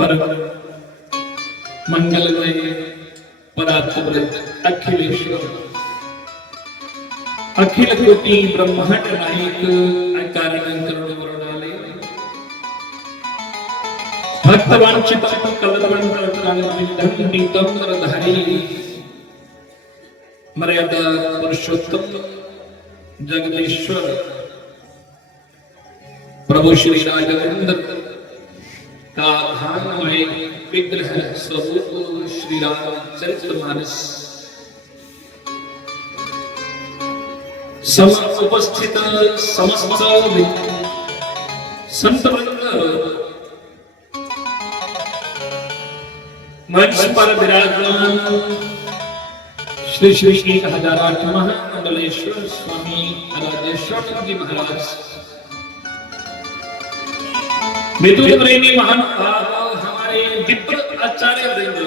पर मंगलमय परात्पर अखिलेश्वर अखिल कोटि ब्रह्मांड नायक अकारण करुण वरुणालय भक्तवांछित कलवंत धारी मर्यादा पुरुषोत्तम जगदीश्वर प्रभु श्री राघवेंद्र का भावमय विग्रह स्वरूप श्री रामचरितमानस उपस्थित समस्त संतवृंद मंच पर विराजमान श्री श्री 1008 महामंडलेश्वर स्वामी राजेश्वर जी महाराज, विद्युत प्रेमी महान हमारे विप्र आचार्य वृंद,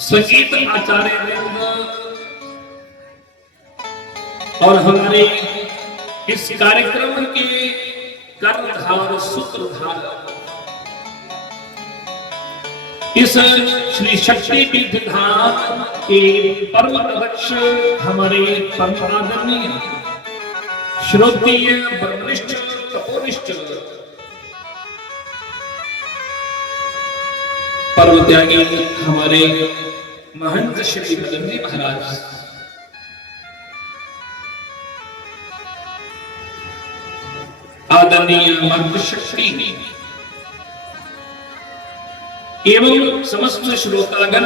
संगीत आचार्य वृंद और हमारे इस कार्यक्रम के कर्णधार सूत्रधार इस श्री शक्ति पीठ धाम के परम अध्यक्ष हमारे परम आदरणीय श्रोत्रिय ब्रह्मनिष्ठ तपोनिष्ठ परम त्यागी हमारे महंत श्री मदन जी महाराज, आदरणीय मातृशक्ति एवं समस्त श्रोतागण,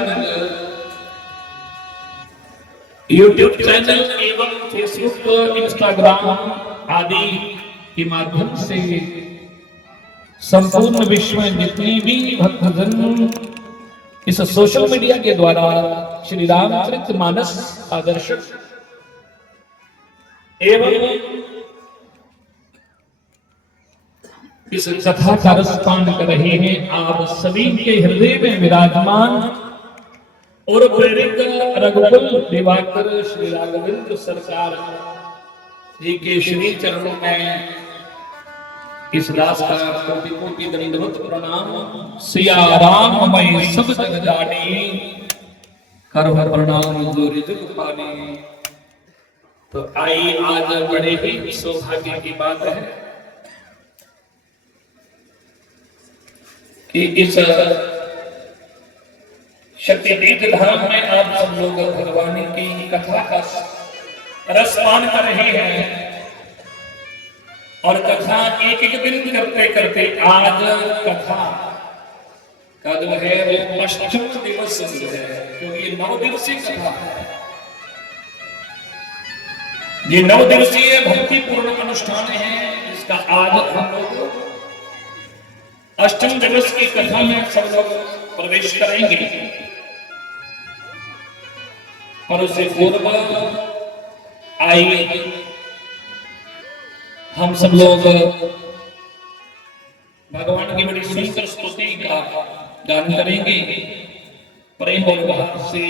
यूट्यूब चैनल एवं फेसबुक इंस्टाग्राम आदि के माध्यम से संपूर्ण विश्व में जितने भी भक्तजन इस सोशल मीडिया के द्वारा श्री रामचरितमानस आदर्श एवं इस कथा का रसपान कर रहे हैं, आप सभी के हृदय में विराजमान और प्रेरित रघुकुल दिवाकर श्री राघवेंद्र सरकार जी के श्री चरणों में इस दास का कोटि कोटि दंडवत प्रणाम। सिया राम मैं सब जग जानी, कर प्रणाम जोरी जुग पानी। तो आई आज बड़े ही सौभाग्य की बात है कि इस शक्तिपीठ धाम में आप सब लोग भगवान की कथा का रसपान कर रहे हैं और कथा एक एक दिन करते करते आज कथा का जो है वो अष्टम दिवस है, क्योंकि ये 9 दिवसीय कथा है। ये 9 दिवसीय भक्तिपूर्ण अनुष्ठान है, इसका आज हम लोग अष्टम दिवस की कथा में सब लोग प्रवेश करेंगे। और उससे पूर्व आइए हम सब लोग भगवान की बड़ी सुंदर स्तुति का गान करेंगे। प्रेम और भाव से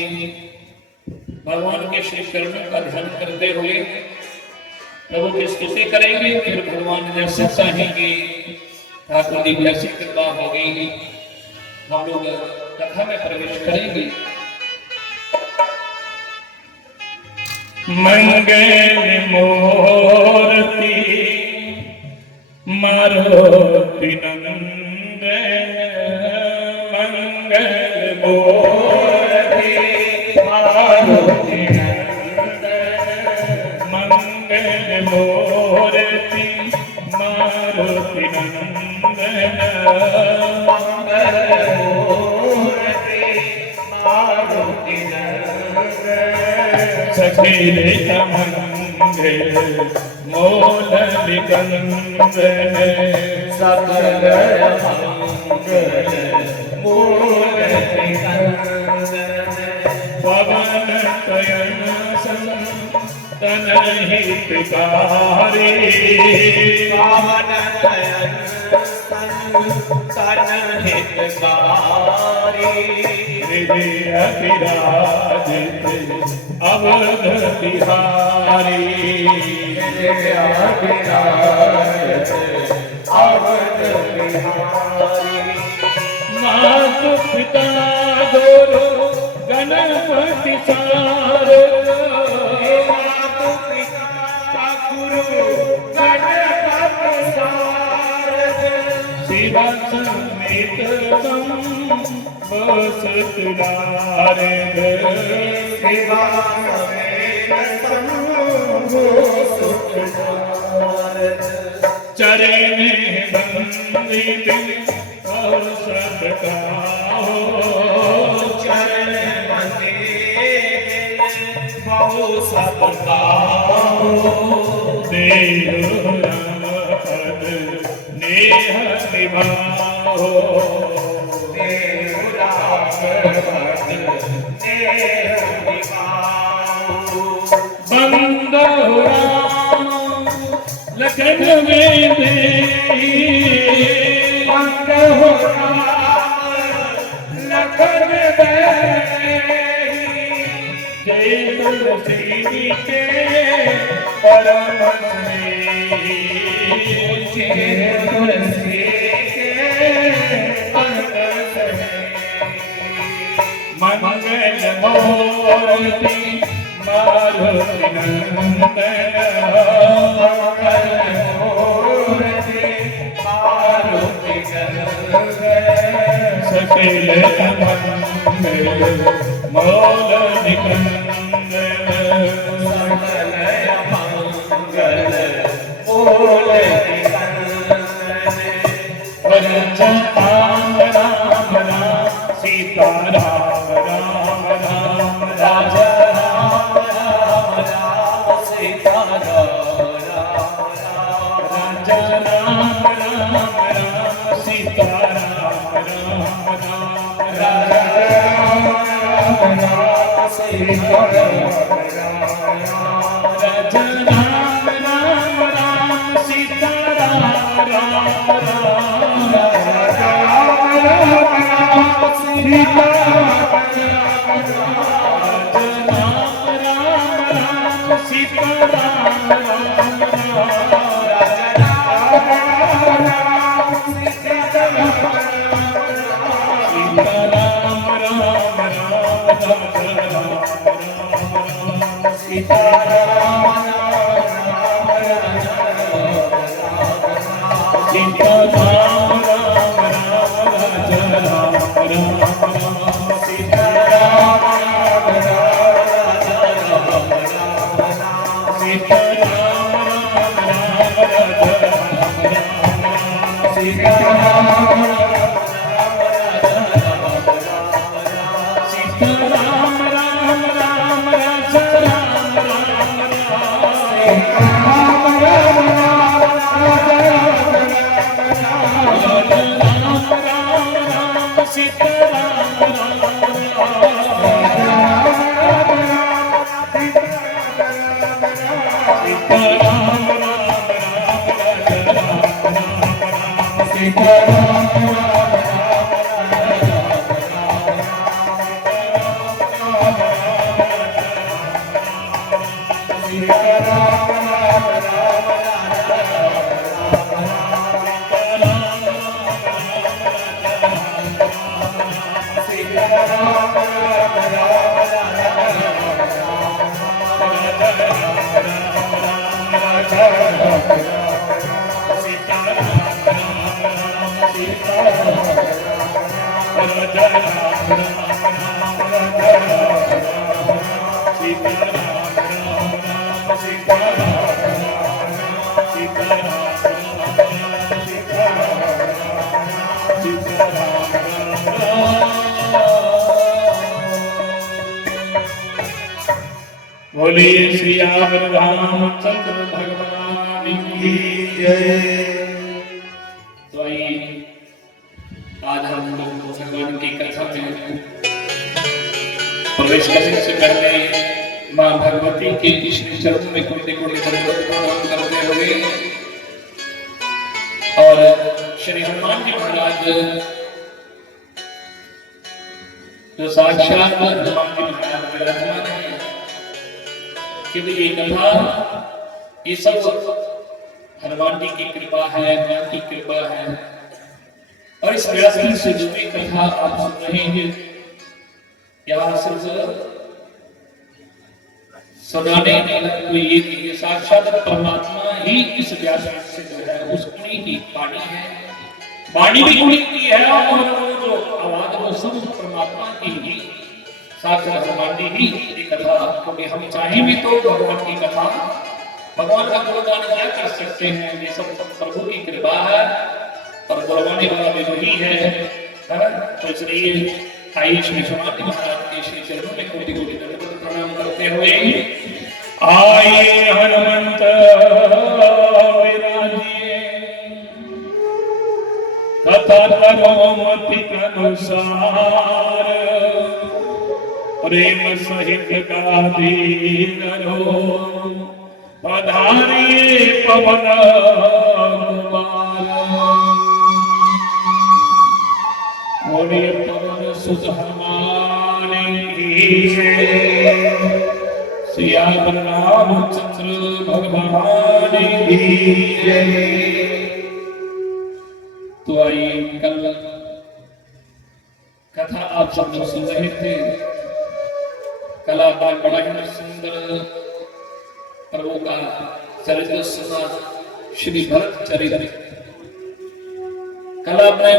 भगवान के श्री चरणों का ध्यान करते हुए प्रभु की स्तुति करेंगे। फिर भगवान जैसे चाहेंगे ठाकुर जी जैसी कृपा हो गई हम लोग कथा में प्रवेश करेंगे। मंगल मूर्ति मारुति नंदन, मंगल मूर्ति मारुति नंदन, मंगल मूर्ति मारुति नंदन, मंगल मूर्ति मारुति नंदन, सखीले मंगल मोल निकंदन, सकल मंगल मोल निकंदन, पवन तयन संतन हितकारी, पवन तयन संतन हितकारी, हृदय विराजित अवध बिहारी, हृदय विराजित अवध मातु पिता गुरु गणपति सारद, मातु पिता गुरु गणपति सारद, शिव समेत बसत नारद, शिव समेत बसत नारद, चरण वंदित औषध गाओ, चरण वंदित औषध गाओ, देव राम पद नेह निभाओ, देव राम पद नेह निभाओ, बंदो राम लखन में देई, बंदो राम लखन देई, जय तुलसी के परम स्नेही, जय तुलसी के परम स्नेही, मंगल मूर्ति मारुति नंदन, मंगल मूर्ति मारुति नंदन, सकल मंगल मौल निकंदन, सकल मंगल मूल निकंदन, राम राम राम सीता राम राम राम राजा राम राम राम सीता राम राम राम, राजा राम राम राम सीता राम राम राम राजा राम राम राम सीता राम राम राम, राजा राम राम राम सीता राम राम राम राजा राम राम सीता राम राम, सीता राम राम राम राजा राम राम सीता राम राम, सीता राम राम राम सीता राम राम राम, सीता राम राम राजा राम राम सीता राम राम राजा राम राम, सीता राम राम राजा राम सीता राम राम सीता राम राम राम राजा राम सीता राम बोलिए श्री रामचंद्र भगवान की जय। तो आइए आज हम लोग भगवान की कथा में प्रवेश करने से पहले मां भगवती के श्री चरणों में कोटि कोटि दंडवत प्रणाम करते हुए और श्री हनुमान जी महाराज जो साक्षात हनुमान जी महाराज विराजमान है कि ये कथा ये सब हनुमान जी की कृपा है, मां की कृपा है। और इस व्यास जी से जुड़ी कथा आप सुन रहे हैं। यहाँ सिर्फ सुनाने वाला कोई ये नहीं है, साक्षात परमात्मा ही इस व्यास जी से जो है उसकी ही वाणी है। वाणी भी उन्हीं की है और वो जो आवाज वो सब परमात्मा की ही, साक्षात हनुमान जी ही ये कथा। क्योंकि हम चाहें भी तो भगवान की कथा, भगवान का गुणगान क्या कर सकते हैं, ये सब प्रभु की कृपा है और बुलवाने वाला भी वही है। तो इसलिए आइए श्री हनुमान महाराज के श्री चरणों में कोटि कोटि दंडवत प्रणाम करते हुए आइए हनुमंत विराजिए कथा करो मति अनुसार प्रेम सहित गादी करो पधारिए पवन कुमार। बोलिए पवन सुत हनुमान की जय, सियावर रामचंद्र भगवान की जय। तो आइए कल कथा आप सब लोग सुन रहे थे। कल आपने बड़ा ही सुंदर प्रभु का चरित्र सुना, श्री भरत चरित्र। कल आपने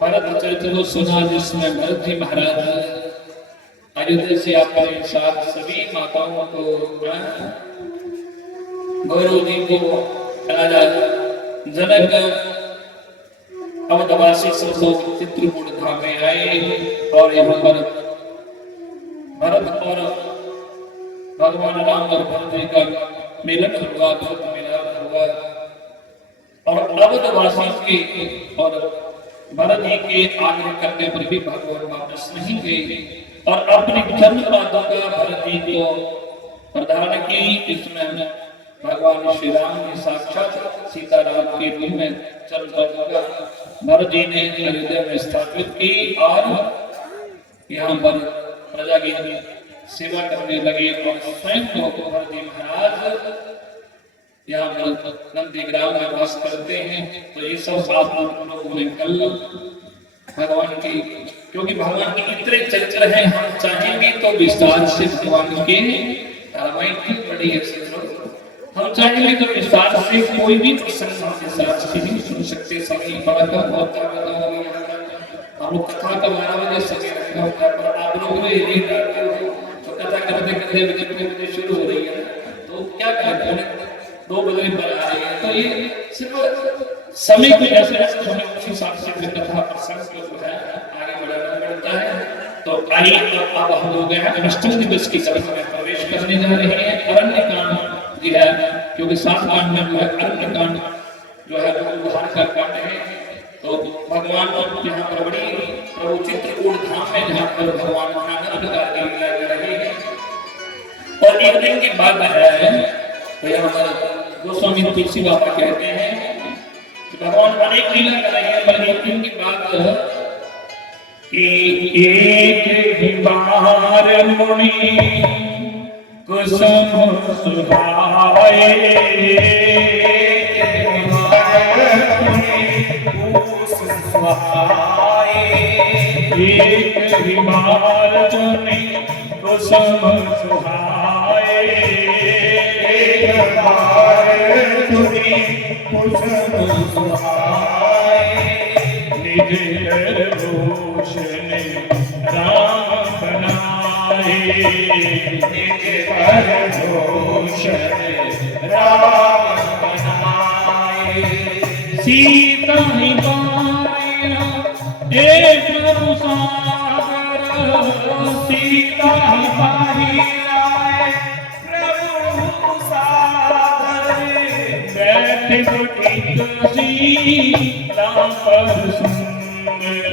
भरत चरित्र को सुना जिसमें भरत जी महाराज अयोध्या से अपने साथ सभी माताओं को, गौरव जी को, राजा जनक अवधवासी सब लोग चित्रकूट धाम में आए और यहाँ पर भरत और भगवान राम और भरत जी का मिलन हुआ, भरत मिलन हुआ। और अवधवासी के और भरत जी के आग्रह करने पर भी भगवान वापस नहीं गए और अपनी जन्म बातों का भरत जी को प्रदान की। इसमें भगवान श्री राम ने साक्षात सीताराम के रूप में चलकर भरत जी ने अयोध्या में स्थापित की और यहाँ पर प्रजा की सेवा करने लगे और स्वयं को भरत जी महाराज यहाँ पर नंदीग्राम में वास करते हैं। तो ये सब बात हम लोगों ने कल भगवान की, क्योंकि भगवान के इतने चरित्र हैं, हम चाहेंगे तो विस्तार से भगवान के रामायण की बड़ी है। हम चाहेंगे तो विस्तार से कोई भी प्रसंग विस्तार से नहीं सुन सकते। समय बड़ा कम होता है, हम लोग कथा का 12 बजे समय रखा होता है, पर आप लोग यही करते हो तो कथा करते करते बजे शुरू हो रही है तो क्या कहते हैं 2 बजे पर आ रही है। तो ये सिर्फ समय को जैसे जैसे हमें उस हिसाब से कथा प्रसंग को जो है आगे बढ़ाना पड़ता है। तो आइए अब हम लोग अष्टम दिवस की कथा में प्रवेश करने जा रहे हैं। अरण्य कांड जी है, क्योंकि 7 कांड में अरण्य कांड जो है उद्धार का कांड है। तो भगवान यहाँ पर बड़ी प्रभु चित्रकूट धाम में जहाँ पर भगवान आनंद की लीला कर रहे हैं। और एक दिन की बात है, तो यहाँ पर गोस्वामी तुलसी बाबा कहते हैं कि भगवान अनेक लीला कर रहे हैं, पर एक दिन की बात कि एक ही बार मुनि कुसुम सुहाए, एक ही बार मुनि कुसुम सुहाए, एक बार मुनि कुसुम सुहाए, निज भूषण राम बनाए, निज भूषण राम बनाए, सीता ही पाया एक प्रभु सागर, सीता ही पाया प्रभु सागर, बैठे सीता पर सुंदर,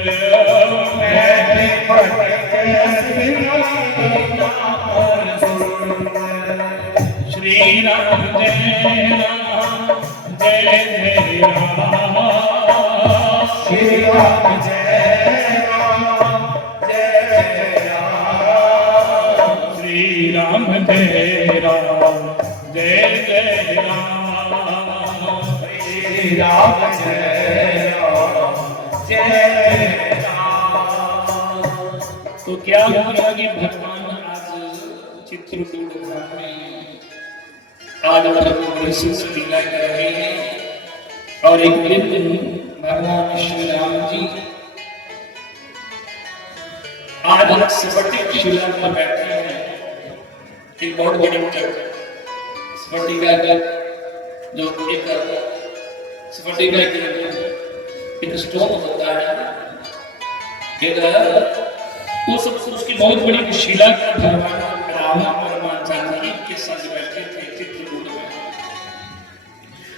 बैठे श्री राम जय राम जय जय राम, श्री राम जय राम जय राम, श्री राम जय राम जय जय राम। राम जय राम जय राम। तो क्या हुआ कि भगवान आज चित्रकूट धाम में आज प्रभु सुंदर लीला कर रहे हैं। और एक दिन भगवान श्री राम जी आज स्फटिक शिला पर बैठे हैं। एक बहुत बड़ी स्फटिका का जो स्फटिका एक स्टोन होता है, उसकी बहुत बड़ी शिला का भगवान राम और मां जानकी के साथ बैठे थे चित्रकूट में।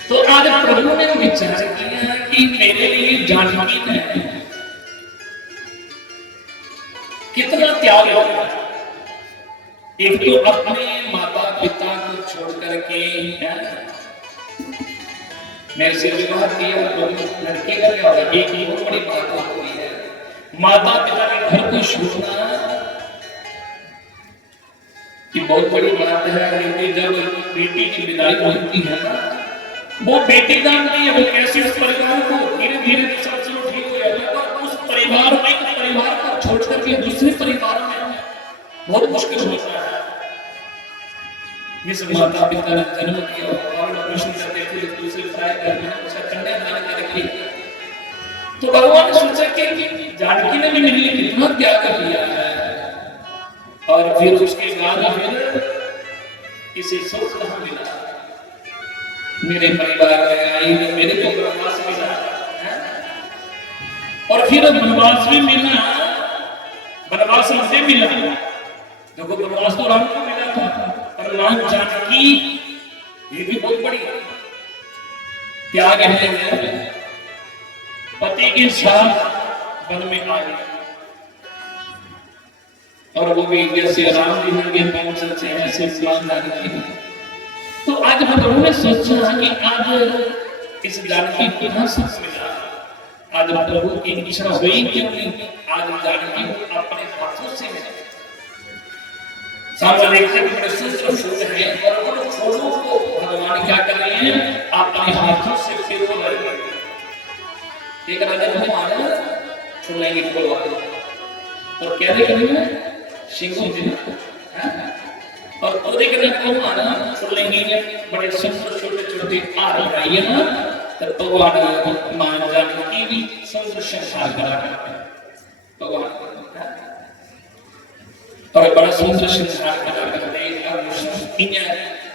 तो आज प्रभु ने विचार किया कि मेरे लिए जानकी ने कितना त्याग किया। एक तो अपने माता पिता को छोड़ करके मेरे से विवाह किया, तो लड़के का क्या होगा, एक बहुत बड़ी बात होती है। माता पिता के घर को छोड़ना कि बहुत बड़ी बात है। लेकिन जब बेटी की विदाई होती है ना, वो बेटी दान नहीं है, वो कैसे उस परिवार को धीरे धीरे सब चलो ठीक हो जाएगा, पर उस परिवार में एक परिवार को छोड़ करके दूसरे परिवार में बहुत मुश्किल होता है। जिस माता पिता ने जन्म किया और ऑपरेशन करते थे दूसरे फ्राई करना, उसका कन्यादान करके, तो भगवान ने सोचा कि जानकी ने भी मेरे लिए कितना त्याग किया है। और फिर उसके बाद फिर इसे सुख कहाँ मिला, मेरे परिवार में आई, मेरे को वनवास मिला। और फिर वनवास भी मिला, वनवास मुझे मिला, देखो वनवास तो राम को मिला था, और राम जानकी ये भी बहुत बड़ी त्याग है। पति के साथ वन में आ गए, और वो भी जैसे राम जी के पांच से ऐसे जानकी। तो आज प्रभु ने सोचा कि आज इस जानकी को कहां सुख मिला। आज प्रभु की इच्छा हुई क्यों नहीं, आज जानकी को अपने हाथों से सामने देखते बड़े सुंदर फूल है, और उन फूलों को भगवान क्या कर रहे हैं, अपने हाथों से पिरो रहे हैं। एक राजा भगवान फूल लेंगे फूल और क्या देखेंगे सिंह जी, और पूरे के दिन भगवान फूल लेंगे बड़े सुंदर छोटे छोटे हार लगाइए ना, तो भगवान मां जानकी भी सुंदर संसार करा भगवान, और बड़ा सुंदर संसार करा करते हैं।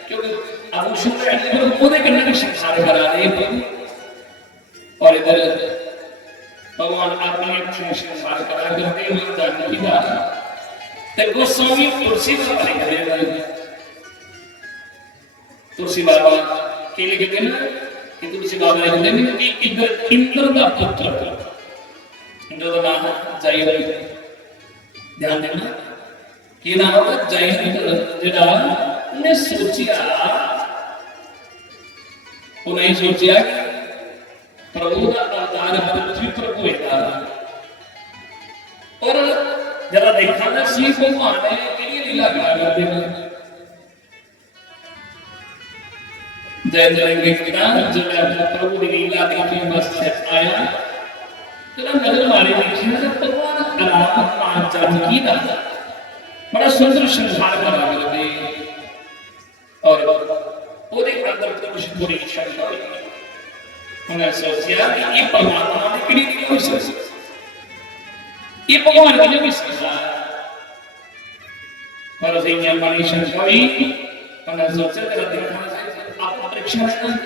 क्योंकि आभूषण में पूरे करने का संसार करा रहे प्रभु, और इधर भगवान अपने संसार करा करते हैं जानकी का। तो गोस्वामी तुलसी बाबा लिखते, तुलसी बाबा के लिखते हैं कि तुलसी बाबा लिखते हैं कि इधर इंद्र का पुत्र, इंद्र का नाम जयंत, ध्यान देना कि नाम जयंत जरा ने सोचिया, उन्हें सोचिया प्रभु का अवतार पृथ्वी पर हुआ, और जरा देखा ना श्री भगवान ने कितनी लीला करा करते हैं। जय जय कितना जब प्रभु की लीला देखी बस आया, तो नजर मारी देखी ना भगवान राम मां जानकी का बड़ा सुंदर संसार करा करते, और पूरे अंदर तो कुछ पूरी शंका हुई। उन्हें सोचा कि ये परमात्मा ने कितनी लीला सोची, ये भगवान के लिए भी सोचा, पर उसे ये मानी शंका हुई। उन्हें सोचा जरा देखना चाहिए, आप परीक्षा करें,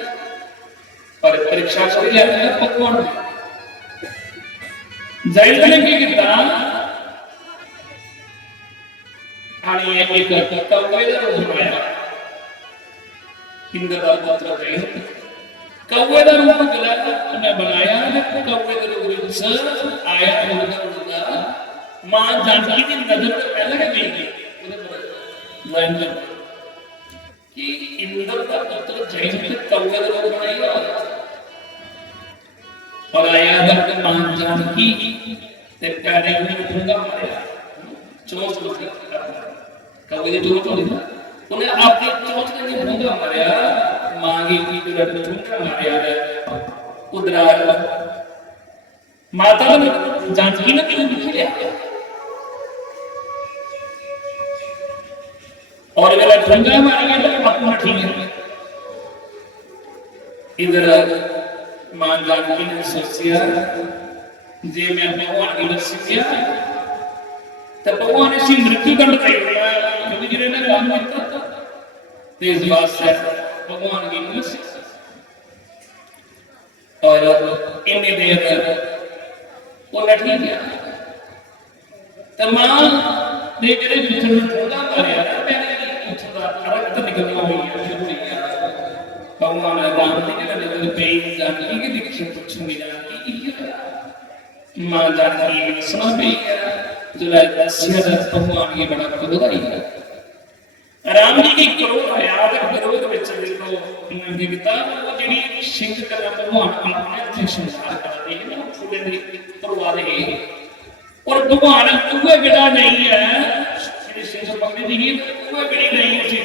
पर परीक्षा को ले आया भगवान जाइल ने कितना आणि एक कव्वेदा रूप आया, इंद्र का पुत्र जयंत कव्वेदा रूप ने बनाया, कव्वेदा रूप से आया उनका मां जानकी की नजर में पहले नहीं गई कि इंद्र का पुत्र जयंत कव्वेदा रूप बनाया, और आया जब मां जानकी ते प्यारे में उठूंगा मारा चोट लगी, कव्वेदा चोट लगी, उन्हें आपके चोट के लिए भूंगा मारा, मांगी की ठुमका मारिया उधर माता जानकी ने क्यों लिखिया और मेरा ठुमका मारिया तो अपना ठीक है इधर मां जानकी ने सोचा जे मैं भगवान की रसिया तो भगवान इसी मृत्यु दंड देगा क्योंकि जिन्हें काम किया तो इस बात से भगवान की रसिया और इन्हीं देर वो लठी गया तो मां ने जरे जिसने ठोका मारा मैंने उसका रक्त निकलना हुई है भगवान राम ने जरे पे जानकी की दीक्षा कुछ नहीं जानकी मां जानकी सुना भी जरा दस्या भगवान की बड़ा खुदाई राम जी की क्रोध आया तो क्रोध में देखो उन्होंने किया वो ਜਿਹੜੀ ਸਿੰਘ ਕਰਨਾ भगवान अपने संसार करते हैं ना फूले दी तलवार है और भगवान कोई बेटा नहीं है श्री सिंह पकड़े दी कोई बेटी नहीं है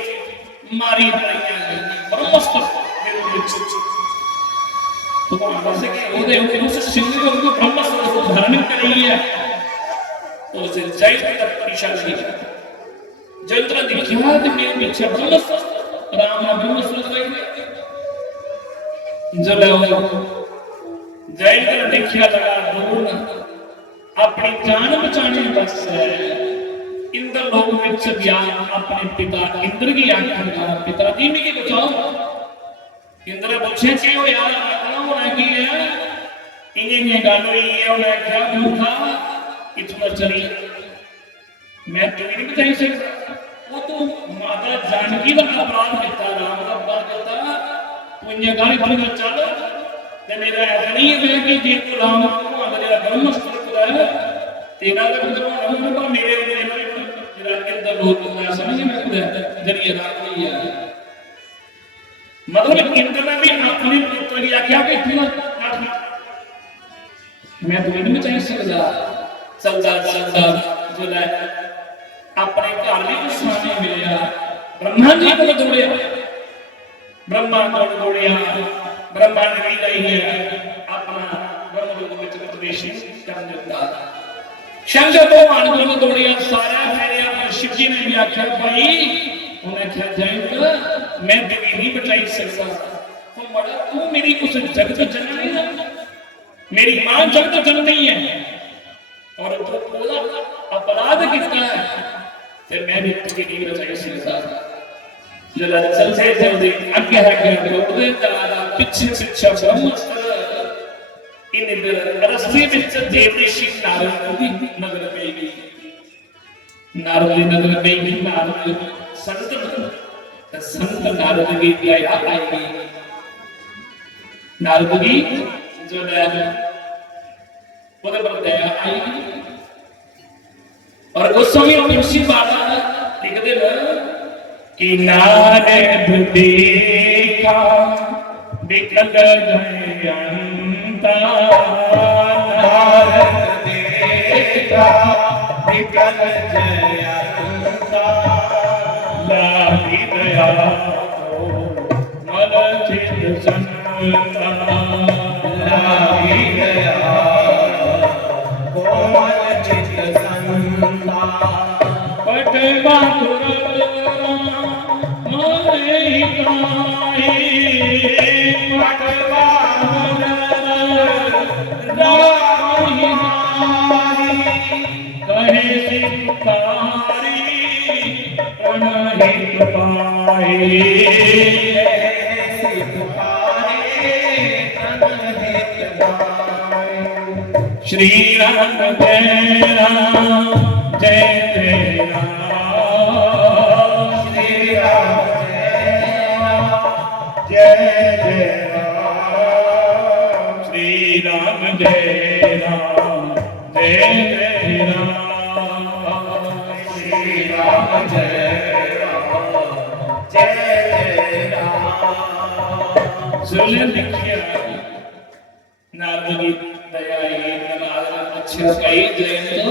मारी पड़ियां ब्रह्मस्त्र भगवान बस के ਉਹਦੇ उस सिंह को उनको ब्रह्मस्त्र धारण करी है तो उसे जय तक परीक्षा लगी जयंद्र दिखा तो मेरे पीछे ब्रह्मस्त्र राम ने ब्रह्मस्त्र जब जयंद्र देखिया लगा दूर अपनी जान बचाने बस इंद्र लोक में गया अपने पिता इंद्र की आज्ञा का पिताजी ने बचाओ इंद्र पूछे कि ओ यार होना की है इन्हें गल हुई है उन्हें क्या था इतना चली मैं तुम्हें नहीं बता सकता वो तो माता जानकी का अपराध किया राम का अपराध किया पुण्य गाली थोड़ा चलो ते मेरा ऐसा नहीं है कि जे तो राम को मेरा ब्रह्मस्त्र है तेरा का भगवान पर मेरे मेरा अंदर लोग ऐसा नहीं मैं जरिए रात नहीं है मतलब इंद्र ने भी अपने पुत्र की आज्ञा पे इतना मैं तुम्हें नहीं बचा सकता चलता जो है अपने घर में सामने मिलया ब्रह्मा जी को दौड़े ब्रह्मा को दौड़िया ब्रह्मा ने भी गई है अपना ब्रह्मलोक में प्रवेश कर देता शंकर भगवान को दौड़िया सारा मेरे अपने शिव जी ने भी आख्या भाई उन्हें क्या जाएगा मैं देवी नहीं बचाई सकता तो बड़ा तू मेरी उस जगत जननी है मेरी मां जगत जननी है और तू पूरा अपराध कितना है फिर मैं भी तुझे नहीं बचाई सकता जरा चलते चलते आगे दौड़ते दादा पीछे ब्रह्मस्त्र इन रस्ते में देव ऋषि नारद नगर पे गई नारद नगर पे गई नारद संत नारद की दया आई नारद की जो पर दया आई और गोस्वामी तुलसी बाबा लिखते हैं कि नारद देखा बिकल जयंता नारद देखा बिकल जयंता लाही दया मन चित संता लाही दया मन चित संता पट बातुर श्री राम जय राम जय जय राम श्री राम जय जय राम श्री राम जय राम जय जय राम श्री राम जय राम जय राम सुन लिखिया नारद की दया अच्छे कई जयंत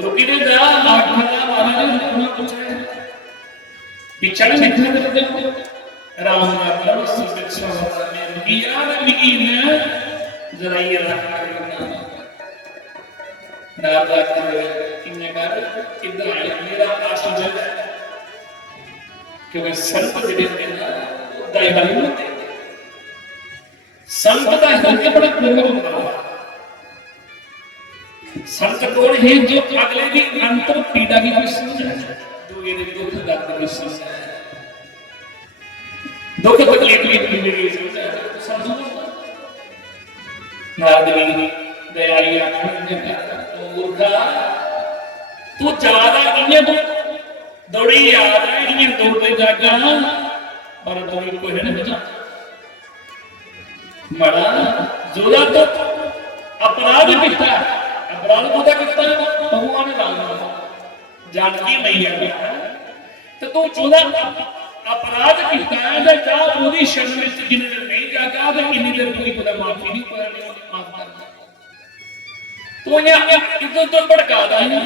रुकी ने दया आखना महाराज रुकना पूछा पिछड़ मिठा दे राम का परस बिछो में बिया लीन जरा ये रखना दादा इन्हें कर किधर आया मेरा आशीर्वाद क्योंकि संत जिहड़े ने दयालु होंदे संत दा हृदय बड़ा कोमल होंदा संत कौन है जो अगले की अंतर पीड़ा की भी समझे दूसरे के दुख दर्द भी समझे दुख तकलीफ की भी समझे संत नारदी दयाली आखिर मूर्खा तू ज्यादा इन्हें तो दौड़ी याद है इन्हें दौड़ते जागा पर दौड़ी कोई नहीं बचा मरा जोड़ा तो अपराध किया अपराध कोदा किया भगवान राम जानकी मैया तो तू जोड़ा अपराध किया है तो जा पूरी शरण में जिन्हें देर नहीं जागा तो किन्नी देर कोई कोदा माफी नहीं कोई माफ करता तो यहाँ इधर तो भड़का दा है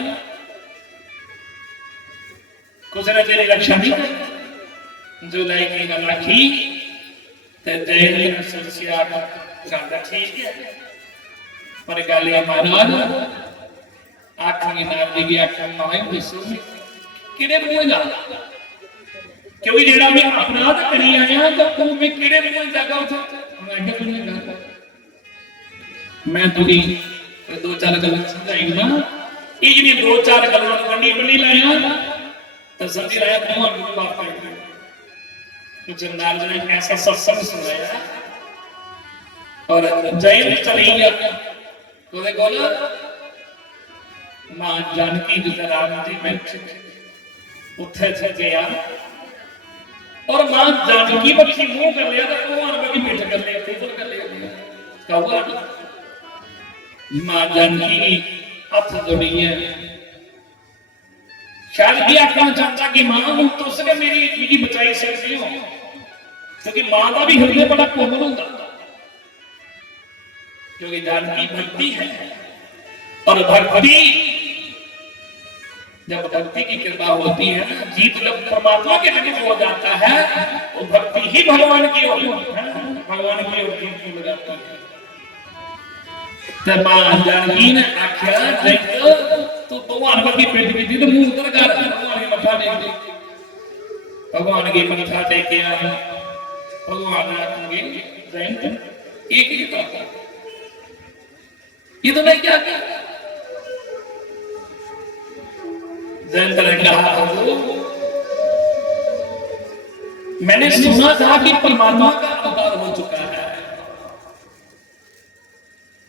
कुछ ने तेरी रक्षा नहीं कर जो लाई की गल आखी ते जैन ने सोचिया गल ठीक है पर गल ये महाराज आखी नारदी की आखी मां दसो किहड़े मुंह ला क्योंकि जेड़ा मैं अपराध करी आया तो तू मैं किहड़े मुंह जागा उठ मैं तुझी दो चार गल समझाई ना ये जिहड़ी दो चार गल्लां वंडी वंडी लाया तो समझ लाया भगवान को बात कर कुछ नारद ने ऐसा सत्संग सुनाया और जैन चली गया तो बोल मां जानकी जी राम जी में उठे थे गया और मां जानकी बच्ची मुंह कर लिया तो भगवान बड़ी पीठ कर लिया फिर कर लिया कहा मां जानकी हाथ जोड़ी है शायद भी आखना चाहता कि मां तो उसने मेरी बचाई सकती हो क्योंकि मां का भी हृदय बड़ा कोमल होता क्योंकि जानकी भक्ति है और भक्ति जब भक्ति की कृपा होती है जीत जब परमात्मा के निकट हो जाता है तो भक्ति ही भगवान की ओर भगवान की ओर जीत हो जाती है तब मां जानकी ने आख्या तू भगवान की पेट की थी तो मुंह उतर कर भगवान के मत्था टेक दे भगवान के मत्था टेक के आए भगवान आखेंगे जैन एक ही बात ये तो मैं क्या किया जैन ने कहा मैंने सुना था कि परमात्मा का अवतार हो चुका है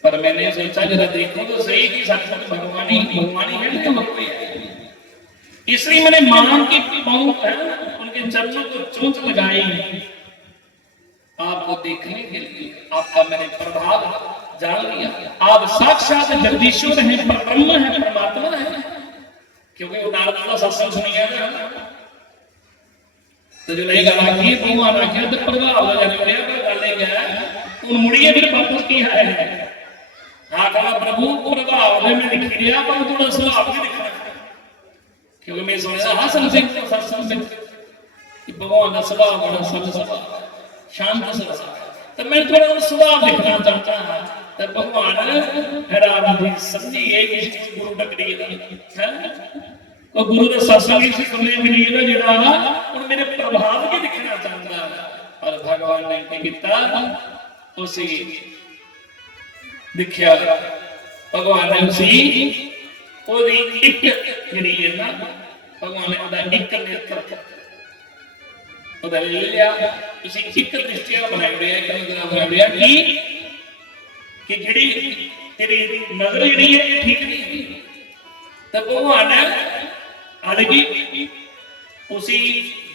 पर मैंने सोचा जरा देखो तो सही कि सचमुच भगवानी है तो कोई है इसलिए मैंने मां के पांव है उनके चरणों को चोंच लगाई आपको देखने के लिए आपका मैंने प्रभाव जान लिया आप साक्षात जगदीश्वर हैं ब्रह्म है परमात्मा है क्योंकि वो नारद का सत्संग सुनिया ना तो जो नहीं गला की भगवान आख्या तो प्रभाव हो जाने पर गल गया उन मुड़िए फिर वापस की है हाँ कहा प्रभु प्रभाव में लिखी दिया पर थोड़ा स्वभाव भी दिखा क्योंकि मैं सुना हाँ सत्संग में भगवान का स्वभाव बड़ा सरल स्वभाव शांत स्वभाव तो मैं थोड़ा स्वभाव देखना चाहता हूँ तो भगवान राम जी समझी एक गुरु टकरी है तो गुरु का सत्संग से सुनने मिली है जेड़ा और मेरे प्रभाव के दिखना चाहता और भगवान ने किया उसी दिखया भगवान ने उसी ओदी एक जेड़ी है ना भगवान ने ओदा एक नेत्र ओदा ले लिया उसी एक दृष्टि बनाई दिया क्या बना दिया कि जेड़ी तेरी नजर जेड़ी है ये ठीक नहीं तो भगवान ने आदि उसी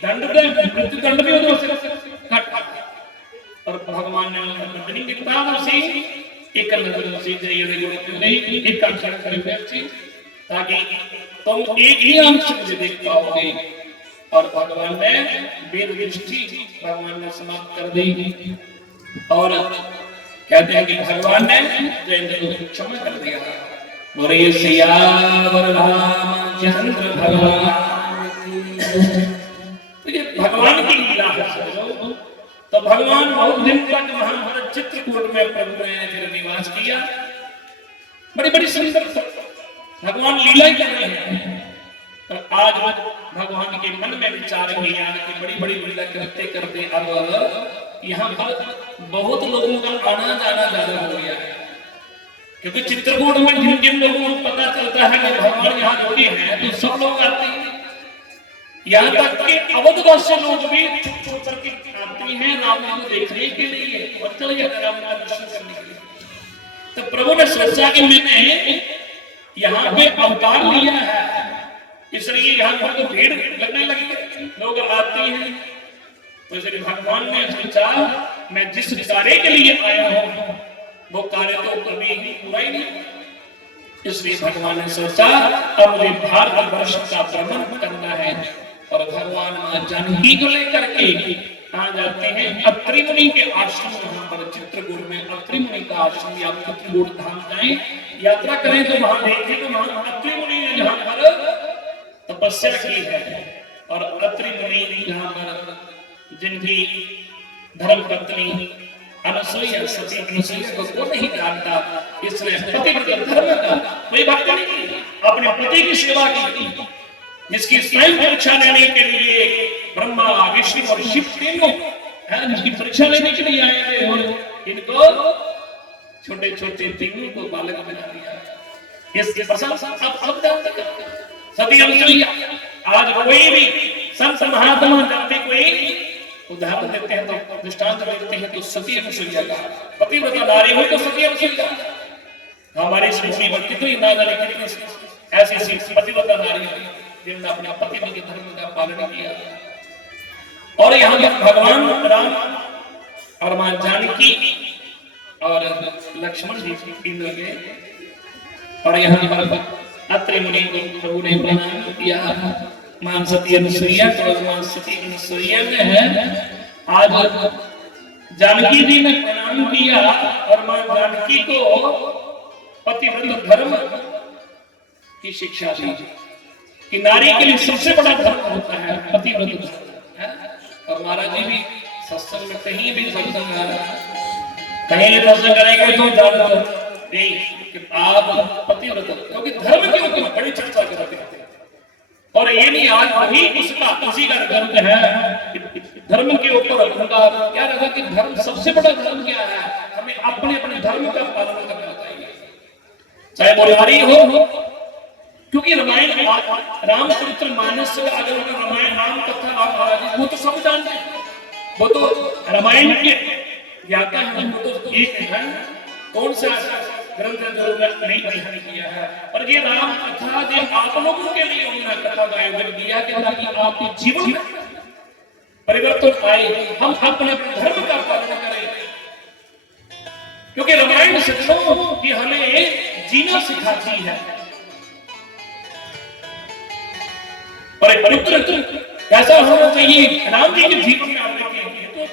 दंड पे मृत्यु दंड भी उधर से काट और भगवान ने बंदनी कितना उसी एक नजर उसी चाहिए नहीं एक अक्षर करेंगे अच्छी ताकि तुम एक ही अंश मुझे देख पाओगे और भगवान ने वेद दृष्टि भगवान ने समाप्त कर दी और कहते हैं कि भगवान ने जयेंद्र को क्षमा कर दिया बोले सियावर रामचंद्र भगवान तो ये की लीला है समझो। तो भगवान बहुत दिन तक महाभारत चित्रकूट में प्रभु ने फिर निवास किया। बड़ी बड़ी सुंदर भगवान लीला कर रहे हैं। और आज भगवान के मन में विचार किया कि बड़ी बड़ी लीला करते करते अब यहाँ पर बहुत लोगों का आना जाना ज्यादा हो गया है। क्योंकि चित्रकूट में जिन जिन लोगों को पता चलता है कि भगवान यहाँ जोड़े हैं तो सब लोग आते हैं। यहाँ तक कि अवधवासी लोग भी छुप छुप करके आते हैं राम को देखने के लिए और चले जाते राम का दर्शन करने के लिए। तो प्रभु ने सोचा कि मैंने यहाँ पे अवतार लिया है, इसलिए यहाँ पर तो भीड़ लगने लगी, लोग आते हैं। तो इसलिए भगवान ने सोचा मैं जिस कार्य के लिए आया हूँ वो कार्य तो कभी पूरा ही नहीं। इसलिए भगवान ने सोचा अब मुझे भारतवर्ष का भ्रमण करना है। और भगवान मां जानकी को लेकर के आ जाते हैं अत्रि मुनि के आश्रम। वहां पर चित्रकूट में अत्रि मुनि का आश्रम, या चित्रकूट धाम जाएं यात्रा करें तो वहां देखें तो वहां अत्रि मुनि ने जहां पर तपस्या की है। और अत्रि मुनि जहां पर जिनकी धर्म पत्नी अनुसुईया सती अनुसुईया को कौन नहीं जानता, इसलिए पतिव्रत धर्म का कोई भक्त नहीं, अपने पति की सेवा की। जिसकी स्वयं परीक्षा लेने के लिए ब्रह्मा विष्णु और शिव तीनों जिसकी परीक्षा लेने के लिए आए थे और इनको छोटे छोटे तीनों को बालक बना दिया। इसके प्रशंसा अब सती अनुसुईया। आज कोई भी संत महात्मा जब भी कोई उदाहरण देते हैं तो दृष्टांत देते हैं तो सती अनुसुईया का। पतिव्रता नारी हो तो सती अनुसुईया। हमारे श्री भक्ति तो ना जाने कितनी ऐसी पतिव्रता नारी है जिन्होंने अपने पति के धर्म का पालन किया। और यहाँ पर भगवान राम और मां जानकी और लक्ष्मण जी इन लगे। और यहाँ पर अत्रि मुनि को प्रभु ने प्रणाम किया। मां सती अनुसुईया और मां सती अनुसुईया में है आज जानकी जी ने प्रणाम किया। और मां जानकी को पतिव्रत धर्म की शिक्षा दी कि नारी के लिए सबसे बड़ा धर्म होता है पतिव्रत धर्म। और महाराज जी भी सत्संग में कहीं भी सत्संग कहीं भी सत्संग करेंगे तो ज्यादा नहीं कि आप पतिव्रत, क्योंकि धर्म के ऊपर बड़ी चर्चा करते हैं। और ये नहीं आज वही उसका उसी का ग्रंथ है धर्म के ऊपर उनका क्या रखा कि धर्म सबसे बड़ा धर्म क्या है, हमें अपने अपने धर्म का पालन करना चाहिए, चाहे मुरारी हो। क्योंकि रामायण रामचरित्र मानस का अगर रामायण राम कथा वो तो सब जानते हैं, वो तो रामायण के ज्ञाता है, वो तो एक है। कौन सा ग्रंथ जरूरत नहीं किया है, पर ये राम कथा जो आप लोगों के लिए उन्होंने कथा का आयोजन किया कि ताकि आपके जीवन में परिवर्तन आए, हम अपने धर्म का पालन करें। क्योंकि रामायण सच्चों की हमें जीना सिखाती है। और एक पुत्र कैसा होना चाहिए राम जी के जीवन में आपने किया तो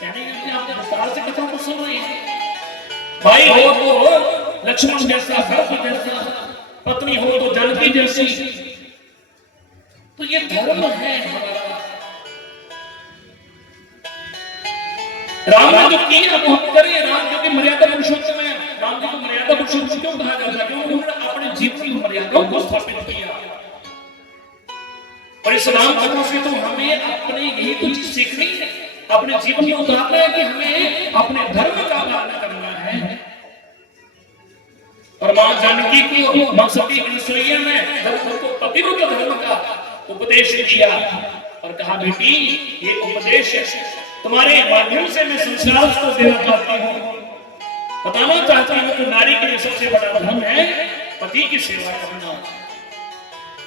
कहने के आपने विस्तार से कथा को सुन रहे हैं। भाई हो तो लक्ष्मण जैसा, भरत जैसा, पत्नी हो तो जानकी जैसी। तो ये धर्म है हमारा। राम ने जो किया वो हम करें। राम जो कि मर्यादा पुरुषोत्तम है, राम जी को मर्यादा पुरुषोत्तम क्यों कहा जाता है? क्योंकि उन्होंने अपने जीवन की मर्यादाओं को स्थापित किया। और इस राम कथा से तो हमें अपने यही कुछ सीखनी है, अपने जीवन में उतारना है कि हमें अपने धर्म का पालन करना है। और मां जानकी को मां सती अनुसुईया ने उनको पतिव्रत धर्म का उपदेश दिया और कहा बेटी ये उपदेश तुम्हारे माध्यम से मैं संसार को देना चाहती हूँ, बताना चाहती हूँ कि नारी के लिए सबसे बड़ा धर्म है पति की सेवा करना,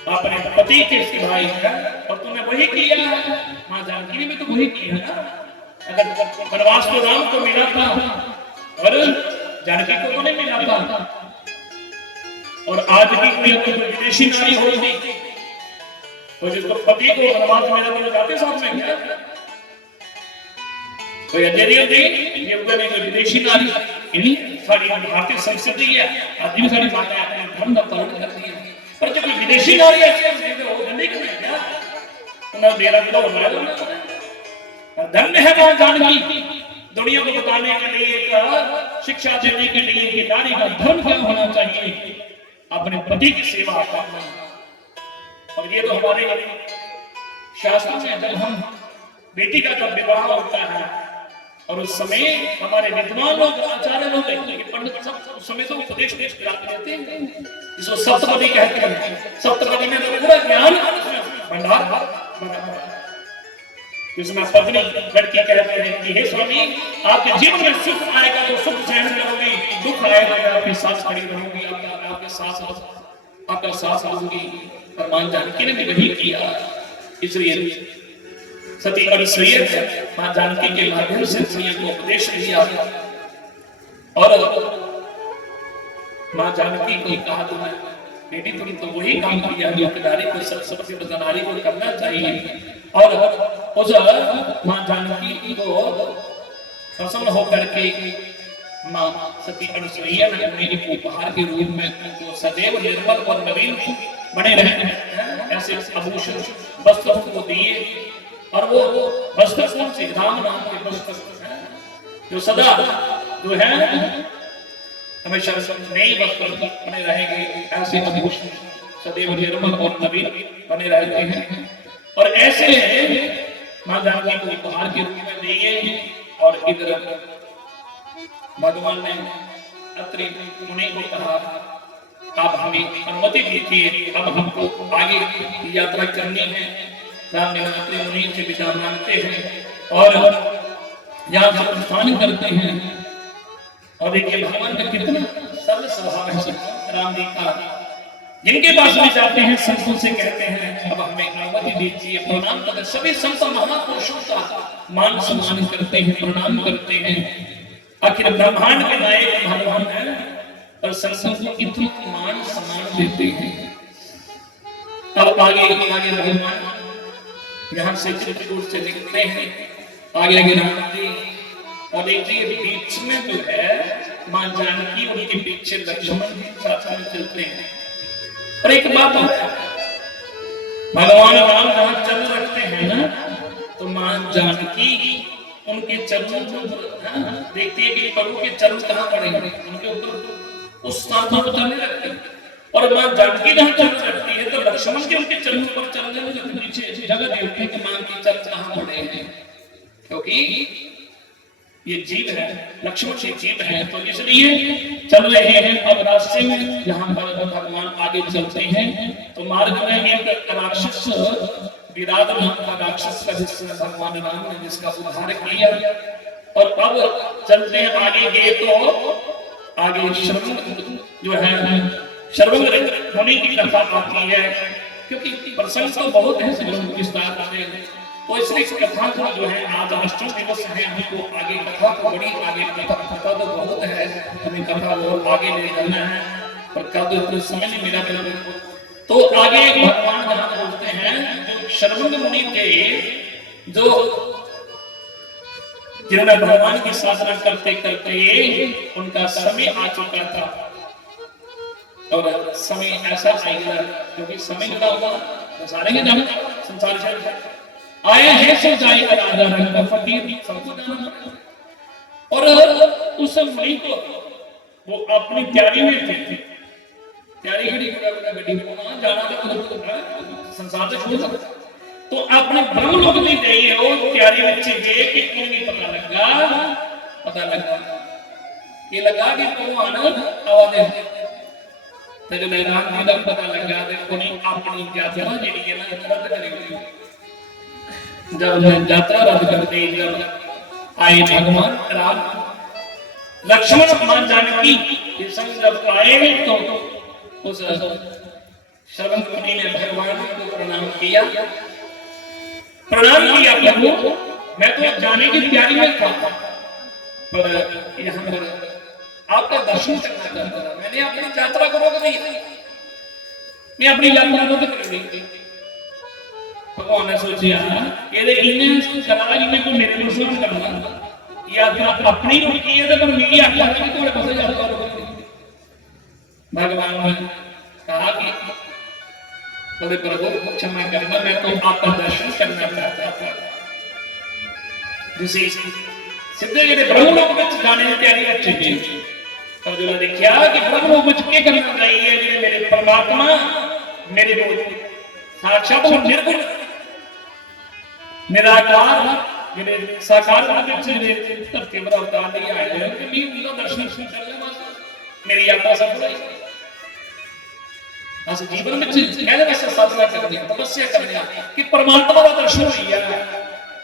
अपने पति के सिवाय है। और तुमने वही किया है, मां जानकी ने भी तो वही किया ना। अगर वनवास तो राम को मिला था और जानकी को तो नहीं मिला था। और आज भी कोई विदेशी नारी होगी तो जिसको पति को वनवास मिला तो जाते साथ में क्या कोई अजय ये उधर कोई विदेशी नारी यानी सारी भारतीय संस्कृति है, आज भी सारी माताएं अपने धर्म का पालन करती है। पर जो कोई विदेशी नारी ऐसे हो गंदी में क्या उन्हें मेरा तो और धन्य है मां जानकी, दुनिया को बताने के लिए, एक शिक्षा देने के लिए कि नारी का धर्म क्या होना चाहिए, अपने पति की सेवा करना। और ये तो हमारे शास्त्र में, जब हम बेटी का जब विवाह होता है और उस समय हमारे विद्वान लोग, आचार्य लोग, पंडित सब उस समय तो उपदेश देते हैं, जिसको सप्तपदी कहते हैं। सप्तपदी में तो पूरा ज्ञान भंडार, इसमें पत्नी लड़की कहते हैं कि हे स्वामी, आपके जीवन में सुख आएगा तो सुख सहन करोगी, दुख आएगा तो आपके साथ खड़ी रहूंगी, आपके साथ आपका साथ रहूंगी। और मां जानकी ने भी वही किया। इसलिए सती अनुसुईया मां जानकी के माध्यम से दुनिया को उपदेश दिया। और मां जानकी को कहा, तुम्हें बेटी तुम तो वही काम किया जो नारी को सबसे बड़ा नारी को करना चाहिए। और उस मां जानकी को प्रसन्न होकर के मां सती अनुसुईया ने उन्हें उपहार के रूप में उनको सदैव निर्मल और नवीन बने रहे ऐसे आभूषण वस्त्र को दिए। और वो वस्त्र कौन से? राम नाम के वस्त्र जो सदा जो है हमेशा नए वस्त्र बने रहेंगे, ऐसे आभूषण सदैव निर्मल और नवीन बने रहते हैं। और ऐसे मां जानकी को उपहार के रूप में दिए। और इधर भगवान ने अत्रि मुनि को कहा, आप हमें अनुमति दीजिए, अब हमको आगे यात्रा करनी है। राम ने अत्रि मुनि से विदा मांगते हैं और यहाँ से प्रस्थान करते हैं। और देखिए भगवान का कितना सरल स्वभाव है राम जी का। जिनके पास में जाते हैं संतों से कहते हैं, अब हमें अनुमति दीजिए, प्रणाम करते। सभी संत महापुरुषों का मान सम्मान करते हैं, प्रणाम करते हैं। आखिर ब्रह्मांड के नायक भगवान है और संतों को इतना मान सम्मान देते हैं। अब आगे भगवान यहाँ से चित्रकूट से निकलते हैं, आगे राम जी। और देखिए बीच में जो है मां जानकी, उनके पीछे लक्ष्मण जी साथ में चलते हैं। और एक बात है, भगवान राम जहां चल रखते हैं ना, तो मां जानकी उनके चरणों को देखती है कि प्रभु के चरण कहां पड़े हैं, उनके ऊपर उस स्थान पर चलने लगते हैं। और मां जानकी जहां चल रखती है तो लक्ष्मण के उनके चरणों पर चलने में पीछे जगह देखते हैं कि मां के चरण कहां पड़े हैं, क्योंकि ये जीव है, लक्ष्मण से जीव है, तो इसलिए चल रहे हैं। अब रास्ते में जहां पर भगवान आगे चलते हैं तो मार्ग में एक राक्षस विराट नाम का राक्षस का जिसने भगवान राम ने जिसका उद्धार किया। और अब चलते हैं आगे गए तो आगे श्रवण जो है श्रवण होने की कथा आती है, क्योंकि प्रसंग तो बहुत है श्रवण विस्तार से। तो इसलिए इस कथा को जो है आज अष्टम दिवस है, हमको आगे कथा को बड़ी आगे कथा तो बहुत है, हमें कथा और आगे ले जाना है, पर कल तो इतना समय नहीं मिला। तो आगे भगवान जहाँ बोलते हैं जो शर्वण मुनि थे, जो जिन्होंने भगवान की साधना करते करते उनका समय आ चुका था। और समय ऐसा आएगा क्योंकि समय जुड़ा हुआ सारे के जाने संसार से आए हैं सो जाएगा राजा रंग का फकीर सबको जाना। और उस मुनि को वो अपनी तैयारी में थे, तैयारी गड्डी में वहां जाना था, संसार से छोड़ सकता। तो अपने ब्रह्म लोक में गए हो तैयारी में गए कि उन्हें पता लगा ये लगा कि भगवान आवाज है तो राम जी का पता लगा देखो नहीं अपनी यात्रा जी है ना रद्द करेंगे। जब यात्रा रद्द करते जब आए भगवान राम लक्ष्मण मां जानकी के संग जब आए तो उस श्रवण मुनि ने भगवान को प्रणाम किया प्रभु मैं तो जाने की तैयारी में था पर यहाँ पर आपका दर्शन करना चाहता था। मैंने अपनी यात्रा को रोक दी, मैं अपनी यात्रा रोक दी। भगवान ने सोचा ये इन्हें करा इन्हें को मेरे मुसलमान करना यात्रा अपनी रोकी है तो मेरी यात्रा की थोड़े बहुत यात्रा रोकी। भगवान ने कहा कि बोले प्रभु क्षमा करना मैं तो आपका दर्शन करना चाहता था। ਤੁਸੀਂ ਸਿੱਧੇ ਜਿਹੜੇ ਬ੍ਰਹਮ ਲੋਕ ਵਿੱਚ ਜਾਣੇ ਦੀ ਤਿਆਰੀ ਵਿੱਚ ਨੇ। ਪਰ ਜਦੋਂ ਦੇਖਿਆ ਕਿ ਬ੍ਰਹਮ ਲੋਕ ਵਿੱਚ ਕੀ ਕਰਨਾ ਚਾਹੀਏ, ਜਿਹੜੇ ਮੇਰੇ ਪਰਮਾਤਮਾ ਮੇਰੇ ਕੋਲ ਸਾਖਸ਼ਾਤ ਨਿਰਗੁਣ ਨਿਰਾਕਾਰ ਜਿਹੜੇ ਸਾਕਾਰ ਰੂਪ ਵਿੱਚ ਜਿਹੜੇ ਧਰਤੀ ਪਰ ਅਵਤਾਰ ਲਈ ਆਏ ਹੋਏ ਕਿ ਮੈਂ ਉਹਨਾਂ ਦਰਸ਼ਨ ਕਰਨ ਵਾਸਤੇ ਮੇਰੀ ਯਾਤਰਾ ਸਫਲ ਹੋਈ। ਅਸੀਂ ਜੀਵਨ ਵਿੱਚ ਇਹਦੇ ਵਾਸਤੇ ਸਾਧਨਾ ਕਰਦੇ ਹਾਂ, ਤਪੱਸਿਆ ਕਰਦੇ ਹਾਂ ਕਿ ਪਰਮਾਤਮਾ ਦਾ ਦਰਸ਼ਨ ਹੋਈ ਹੈ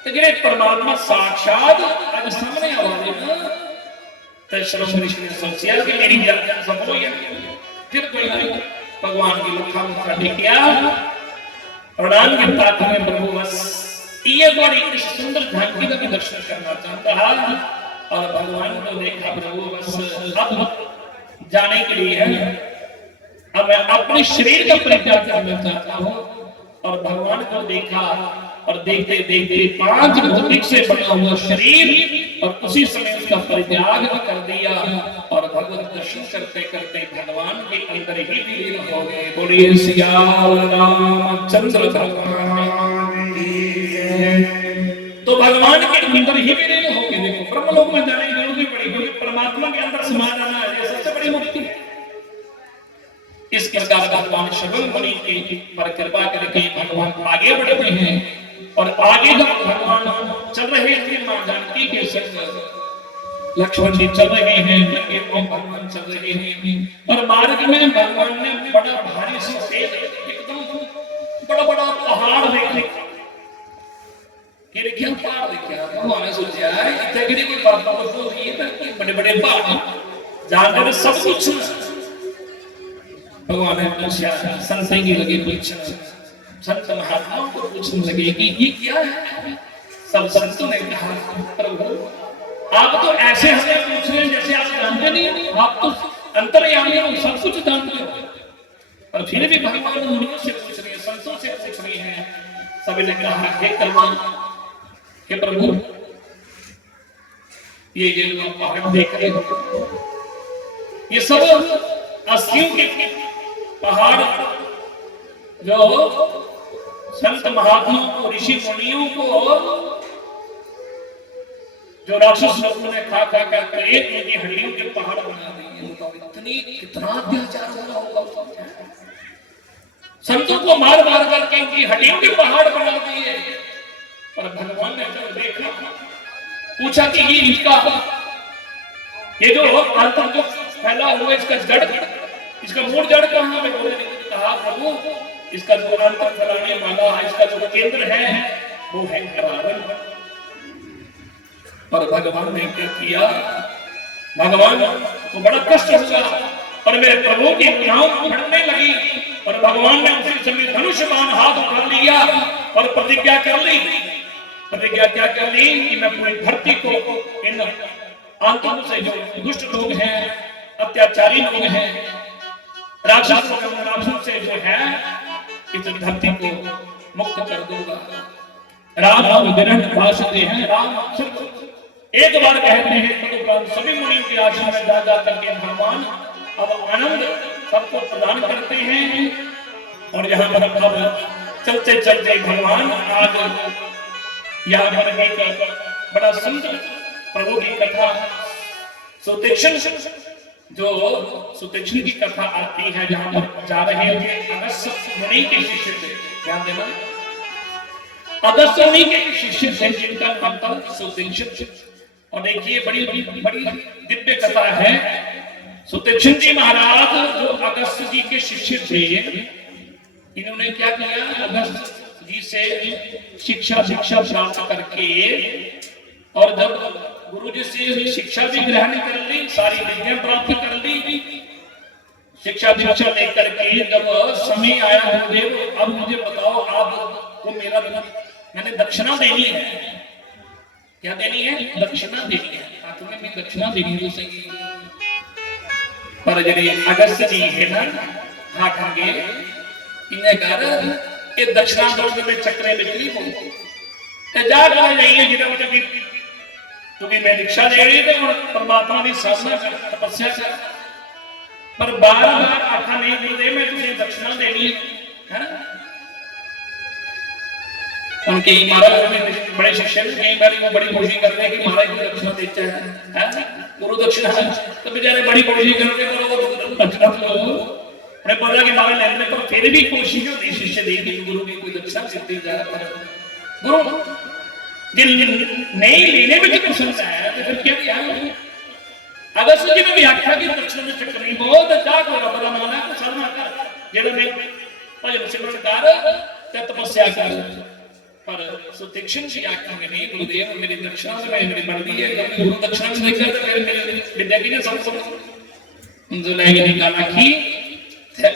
ਤੇ ਜਿਹੜੇ ਪਰਮਾਤਮਾ ਸਾਖਸ਼ਾਤ ਅੱਜ ਸਾਹਮਣੇ ਆ ਰਹੇ ਨੇ ਤੇ ਸ਼ਰਮ ਰਿਸ਼ੀ ਸੋਚਿਆ ਕਿ ਮੇਰੀ ਯਾਤਰਾ ਸਫਲ ਹੋਈ ਹੈ। ਫਿਰ ਕੋਈ ਨਹੀਂ भगवान की मुखा मुखा टेकिया प्रणाम किया तुम्हें प्रभु बस ये बड़ी इस सुंदर झांकी का भी दर्शन करना चाहता है और भगवान को देखा प्रभु बस अब जाने के लिए है, अब मैं अपने शरीर का परित्याग करना चाहता हूँ। और भगवान को देखा और देखते देखते 5 भौतिक से बना हुआ शरीर और उसी समय उसका परित्याग भी कर दिया और भगवत दर्शन करते करते भगवान के अंदर ही लीन हो गए। बोलिए सिया रामचंद्र भगवान की जय। तो भगवान के अंदर ही लीन हो गए। देखो ब्रह्मलोक में जाने की जरूरत नहीं पड़ी क्योंकि परमात्मा के अंदर समा जाना है सबसे बड़ी मुक्ति है। इस प्रकार भगवान शरण मुनि की पर कृपा करके भगवान आगे बढ़े हुए हैं और आगे जब भगवान चल रहे थे मां जानकी के संग लक्ष्मण जी चल रहे हैं, लंके में भगवान चल रहे हैं और मार्ग में भगवान ने बड़ा भारी सी पेड़ एकदम बड़ा बड़ा पहाड़ देखे कि क्या पहाड़ देखा। भगवान ने सोचा इतने गिरे कोई बात तो ये बड़े बड़े पहाड़ जानते सब कुछ। भगवान ने पूछा संशय की लगी पूछा संत महात्माओं को पूछने लगे कि ये क्या है। सब संतों ने कहा प्रभु आप तो ऐसे हमें पूछ रहे हैं जैसे आप जानते नहीं, आप तो अंतर्यामी हो, सब कुछ जानते हो। पर फिर भी भगवान मुनियों से पूछ रहे हैं, संतों से पूछ रहे हैं। सभी ने कहा हे कर्मा हे प्रभु ये जो पहाड़ देख रहे हो ये सब अस्थियों के पहाड़ जो संत महात्माओं को ऋषि मुनियों को जो राक्षस लोगों ने खा खा कर एक उनकी हड्डियों के पहाड़ बना दिए। इतनी कितना अत्याचार होगा संतों को मार मार करके उनकी हड्डियों के पहाड़ बना दिए। पर भगवान ने जब देखा पूछा कि ये इसका ये जो अंतर को फैला हुआ इसका जड़ इसका मूल जड़ कहाँ है। बोले कहा प्रभु इसका जो अंतर फैलाने वाला है इसका जो केंद्र है वो है रावण। पर भगवान ने क्या किया, भगवान को बड़ा कष्ट हुआ और मेरे प्रभु की नाव फटने लगी और भगवान ने उसी समय धनुष्यमान हाथ उठा लिया और प्रतिज्ञा कर ली। प्रतिज्ञा क्या कर ली कि मैं पूरी धरती को इन आंतों से जो दुष्ट लोग हैं अत्याचारी लोग हैं राक्षसों से जो है इस धरती को मुक्त कर दूंगा। राम विरह भाषते हैं राम एक बार कहते हैं तो सभी मुनियों के आश्रम में जा जा करके भगवान अब आनंद सबको प्रदान करते हैं। और यहाँ पर अब चलते चलते भगवान आज यहाँ पर एक बड़ा सुंदर प्रभु की कथा सुतीक्षण जो सुतीक्षण की कथा आती है जहाँ पर जा रहे थे अगस्त्य मुनि के शिष्य थे। ध्यान देना अगस्त्य मुनि के शिष्य थे जिनका नाम था सुतीक्षण। और देखिए बड़ी बड़ी दिव्य कथा है। सुतीक्षण जी महाराज जो अगस्त्य जी के शिष्य थे इन्होंने क्या किया अगस्त्य जी से शिक्षा प्राप्त करके और जब गुरु जी से शिक्षा भी ग्रहण कर ली सारी विद्या प्राप्त कर ली शिक्षा दीक्षा लेकर के जब समय आया गुरुदेव अब मुझे बताओ आपको मेरा मैंने दक्षिणा देनी है। क्या देनी है? दक्षिणा देनी है। तुम्हें मैं दक्षिणा देनी है सही। पर जरे अगस्त्य जी है ना हाँ खागे इन्हें कहा ये दक्षिणा दोनों में चक्रे बिक्री हो जा कर जाइए जिधर क्योंकि मैं दीक्षा दे रही थी और परमात्मा की साधना कर तपस्या कर पर बार बार आखा नहीं दे मैं तुझे दक्षिणा देनी है ना। उनके महाराज में बड़े शिष्य कई बार वो बड़ी कोशिश करते हैं कि महाराज को दक्षिणा देते हैं, गुरु दक्षिणा है, तो बेचारे बड़ी कोशिश करते हैं तो दक्षिणा उन्हें पता कि महाराज लेने पर फिर भी कोशिश होती शिष्य देखी गुरु की कोई दक्षिणा देते जा गुरु नहीं लेने में पसंद है तो फिर क्या अगर सुजी में व्याख्या की दक्षिणा में चक्कर बहुत अच्छा कोई रब का नाम है तो शर्मा कर जेड़ा मैं भजन सिमरन कर तपस्या कर पर सुदीक्षण की आज्ञा में नहीं गुरुदेव मेरी दक्षिणा से मेरी बढ़ती है गुरु दक्षिणा में देखकर तो फिर मेरी विद्या की सब सब जो लेंगे निकाला की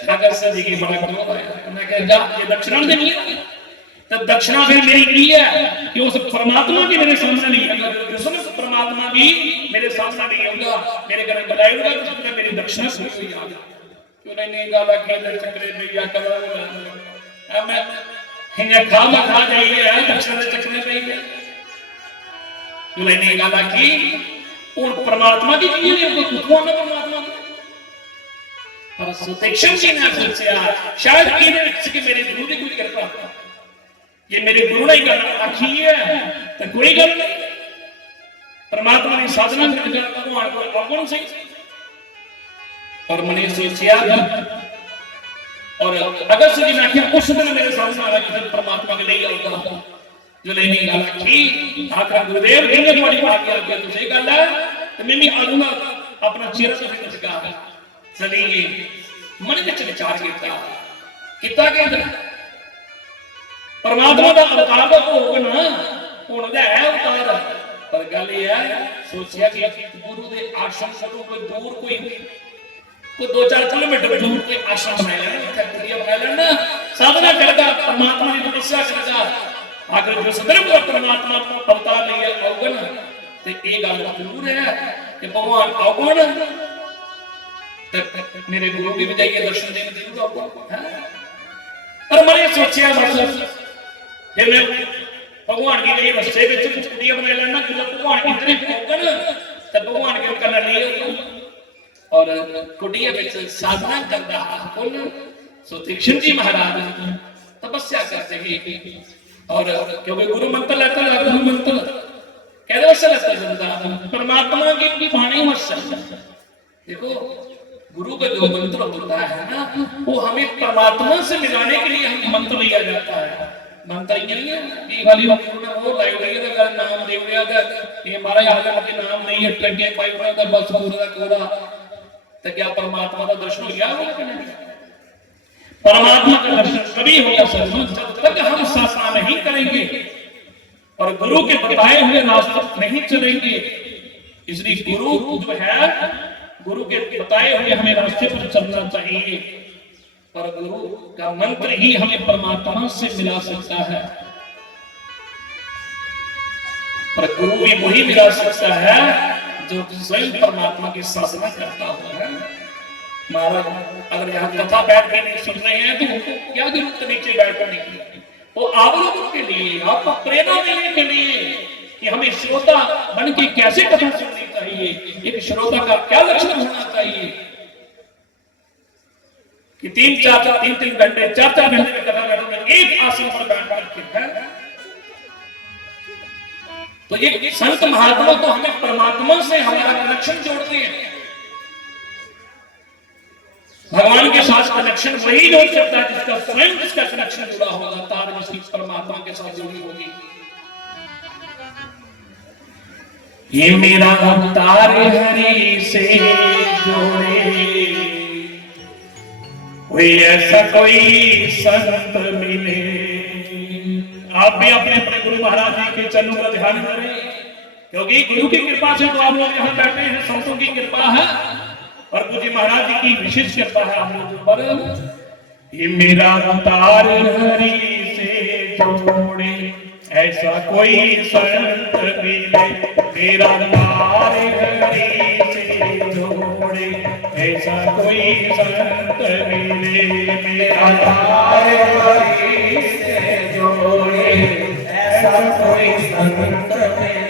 अगर से जी की बड़ा करो मैं कह जा ये दक्षिणा देनी है तो दक्षिणा फिर मेरी की है कि उस परमात्मा की मेरे सामने नहीं है जिसमें उस परमात्मा की मेरे सामने नहीं होगा मेरे घर में बुलाएगा तो उसने मेरी दक्षिणा से कोई आ क्यों नहीं गाला के चक्रे में या करा अब मैं हिंगे खामा खा जाइए है दक्षिणा चक्रे पे ही क्यों नहीं गाला की और परमात्मा की ये नहीं को ना परमात्मा पर सुदीक्षण जी ने सोचा शायद कि मेरे गुरु की कोई कृपा ये मेरे गुरु ने आखी है तो कोई गल नहीं परमात्मा ने साधना करके भगवान को अवगुण से और मैंने सोचा और अगर से मैं क्या उस दिन मेरे सामने आया कि परमात्मा के लिए आऊंगा जो लेने गाला की आखिर गुरुदेव ने तुम्हारी बात किया तुझे गल है तो मैं भी आऊंगा अपना चेहरा से दिखा चलिए मन में विचार किया कि परमात्मा का अवतार तो होगा ना होना है अवतार पर गल ये है सोचिया कि गुरु के आश्रम से कोई दूर कोई 2-4 किलोमीटर दूर कोई आश्रम बनाया है कुटिया बना लेना साधना करेगा परमात्मा की तपस्या करेगा आखिर जो सदैव परमात्मा को अवतार नहीं है अवगुण तो ये गल जरूर है कि भगवान अवगुण मेरे गुरु भी जाइए दर्शन देने जरूर अवगुण पर मैंने सोचा बस ये मैं भगवान की गई रस्ते में कुछ कुटिया बना लेना कि भगवान इतने होगन तब भगवान के करना लिए और कुटिया में साधना कर रहा कौन सुदीक्षण जी महाराज तपस्या करते हैं और क्योंकि गुरु मंत्र लेता है गुरु मंत्र कहते वैसे लेता है परमात्मा की वाणी वश देखो गुरु का जो मंत्र होता है ना वो हमें परमात्मा से मिलाने के लिए हम मंत्र लिया जाता है मंत्र ये नहीं है कि खाली वो लाइव रही है अगर नाम दे दिया तो ये हमारा आलम के नाम नहीं है टंगे पाइप का बस पूरा कोरा तो क्या परमात्मा का दर्शन हो गया परमात्मा का दर्शन कभी होगा जब तक हम साधना नहीं करेंगे और गुरु के बताए हुए रास्ते नहीं चलेंगे इसलिए गुरु जो है गुरु के बताए हुए हमें रास्ते पर चलना चाहिए पर गुरु का मंत्र ही हमें परमात्मा से मिला सकता है पर गुरु भी वही मिला सकता है जो स्वयं परमात्मा की साधना करता हुआ है महाराज अगर यहाँ कथा बैठ के नहीं सुन रहे हैं तो उनको क्या जरूरत नीचे बैठने की वो आवलोकन के लिए आपको प्रेरणा देने के लिए कि हमें श्रोता बन के कैसे कथा सुननी चाहिए एक श्रोता का क्या लक्षण होना चाहिए कि 3-3 घंटे 4-4 घंटे में कथा बैठे एक आसन पर बैठ के है तो ये संत महात्मा तो हमें परमात्मा से हमारा कनेक्शन जोड़ते हैं भगवान के साथ कनेक्शन वही जोड़ सकता है जिसका स्वयं जिसका कनेक्शन जुड़ा होगा तार जिसकी परमात्मा के साथ जुड़ी होगी ये मेरा अवतार हरि से जोड़े कोई ऐसा कोई संत मिले आप भी अपने अपने गुरु महाराज जी के चरणों का ध्यान करें क्योंकि गुरु की कृपा से तो आप लोग यहाँ बैठे हैं संतों की कृपा है और पूज्य महाराज जी की विशेष कृपा है हम लोगों पर ये मेरा अवतार हरि से जोड़े ऐसा कोई संत मिले मेरा अवतार हरि से जोड़े ऐसा कोई संत मिले मेरा अवतार हरि से जोड़े ऐसा कोई संत मिले